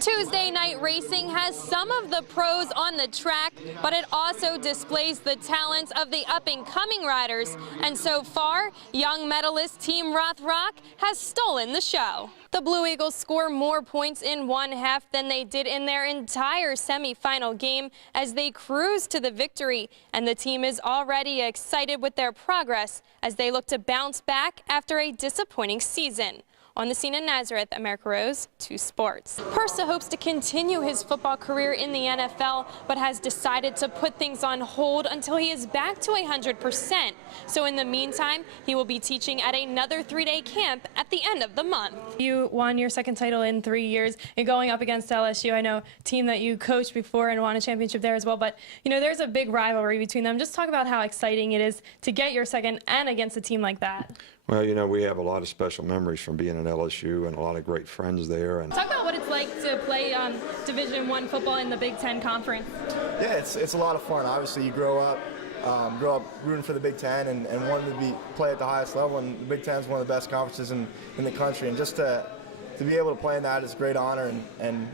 Tuesday night racing has some of the pros on the track, but it also displays the talents of the up-and-coming riders. And so far, young medalist Team Rothrock has stolen the show. The Blue Eagles score more points in one half than they did in their entire semifinal game as they cruise to the victory. And the team is already excited with their progress as they look to bounce back after a disappointing season. On the scene in Nazareth, America Rose 2 Sports. Persa hopes to continue his football career in the NFL, but has decided to put things on hold until he is back to 100%. So in the meantime, he will be teaching at another 3-day camp at the end of the month. You won your second title in 3 years and going up against LSU. I know, team that you coached before and won a championship there as well, but you know, there's a big rivalry between them. Just talk about how exciting it is to get your second and against a team like that. Well, you know, we have a lot of special memories from being at LSU and a lot of great friends there. And talk about what it's like to play Division I football in the Big Ten Conference. Yeah, it's a lot of fun. Obviously, you grow up rooting for the Big Ten and wanting to play at the highest level. And the Big Ten is one of the best conferences in the country. And just to be able to play in that is a great honor, and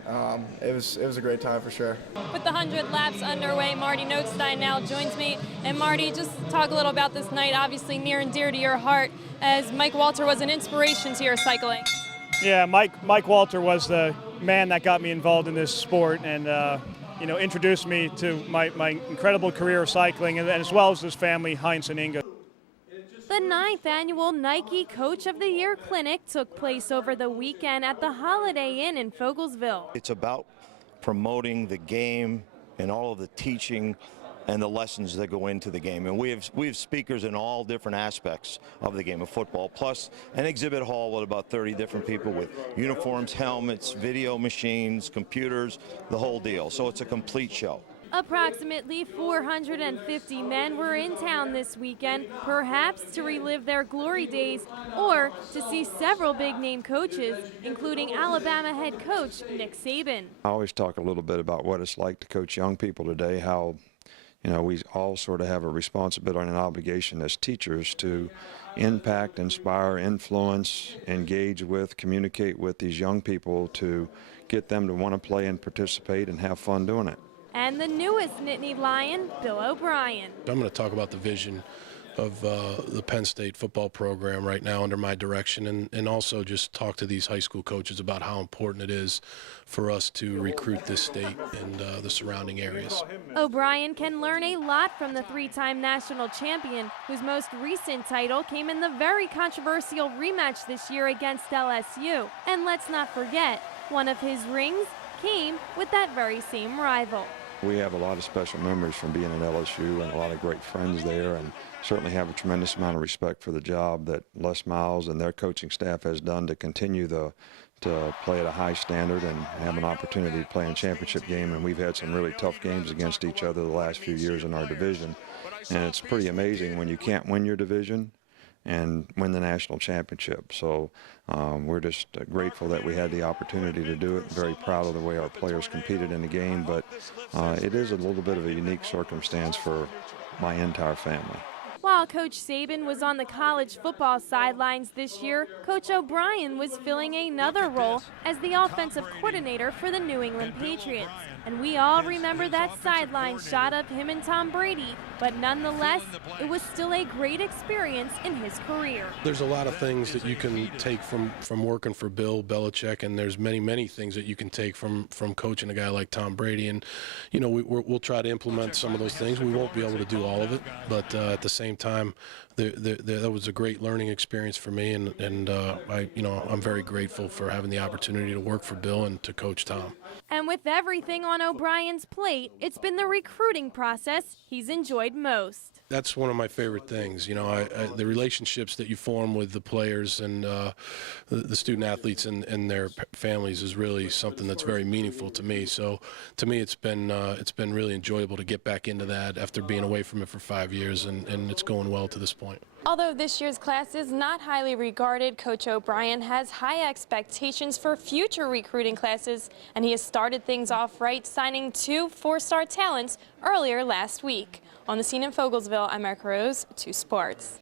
it was a great time for sure. With the 100 laps underway, Marty Notestein now joins me. And Marty, just talk a little about this night, obviously near and dear to your heart, as Mike Walter was an inspiration to your cycling. Yeah, Mike Walter was the man that got me involved in this sport and you know, introduced me to my incredible career of cycling, and as well as his family, Heinz and Inga. The 9th annual Nike Coach of the Year Clinic took place over the weekend at the Holiday Inn in Fogelsville. It's about promoting the game and all of the teaching and the lessons that go into the game. And we have speakers in all different aspects of the game of football, plus an exhibit hall with about 30 different people with uniforms, helmets, video machines, computers, the whole deal. So it's a complete show. Approximately 450 men were in town this weekend, perhaps to relive their glory days or to see several big-name coaches, including Alabama head coach Nick Saban. I always talk a little bit about what it's like to coach young people today, how, you know, we all sort of have a responsibility and an obligation as teachers to impact, inspire, influence, engage with, communicate with these young people to get them to want to play and participate and have fun doing it. And the newest Nittany Lion, Bill O'Brien. I'm going to talk about the vision of the Penn State football program right now under my direction, and also just talk to these high school coaches about how important it is for us to recruit this state and the surrounding areas. O'Brien can learn a lot from the 3-time national champion, whose most recent title came in the very controversial rematch this year against LSU. And let's not forget, one of his rings came with that very same rival. We have a lot of special memories from being at LSU and a lot of great friends there, and certainly have a tremendous amount of respect for the job that Les Miles and their coaching staff has done to continue to play at a high standard and have an opportunity to play in a championship game. And we've had some really tough games against each other the last few years in our division. And it's pretty amazing when you can't win your division and win the national championship. So we're just grateful that we had the opportunity to do it. Very proud of the way our players competed in the game, but it is a little bit of a unique circumstance for my entire family. While Coach Saban was on the college football sidelines this year, Coach O'Brien was filling another role as the offensive coordinator for the New England Patriots. And we all remember that sideline shot of him and Tom Brady, but nonetheless, it was still a great experience in his career. There's a lot of things that you can take from working for Bill Belichick, and there's many things that you can take from coaching a guy like Tom Brady. And you know, we'll try to implement some of those things. We won't be able to do all of it, but at the same time, that was a great learning experience for me, and I'm very grateful for having the opportunity to work for Bill and to coach Tom. And with everything on O'Brien's plate, it's been the recruiting process he's enjoyed most. That's one of my favorite things. You know, the relationships that you form with the players and the student athletes and their families is really something that's very meaningful to me. So, to me, it's been really enjoyable to get back into that after being away from it for 5 years, and it's going well to this point. Although this year's class is not highly regarded, Coach O'Brien has high expectations for future recruiting classes, and he has started things off right, signing 2 4-star talents earlier last week. On the scene in Fogelsville, I'm America Rose, 2 Sports.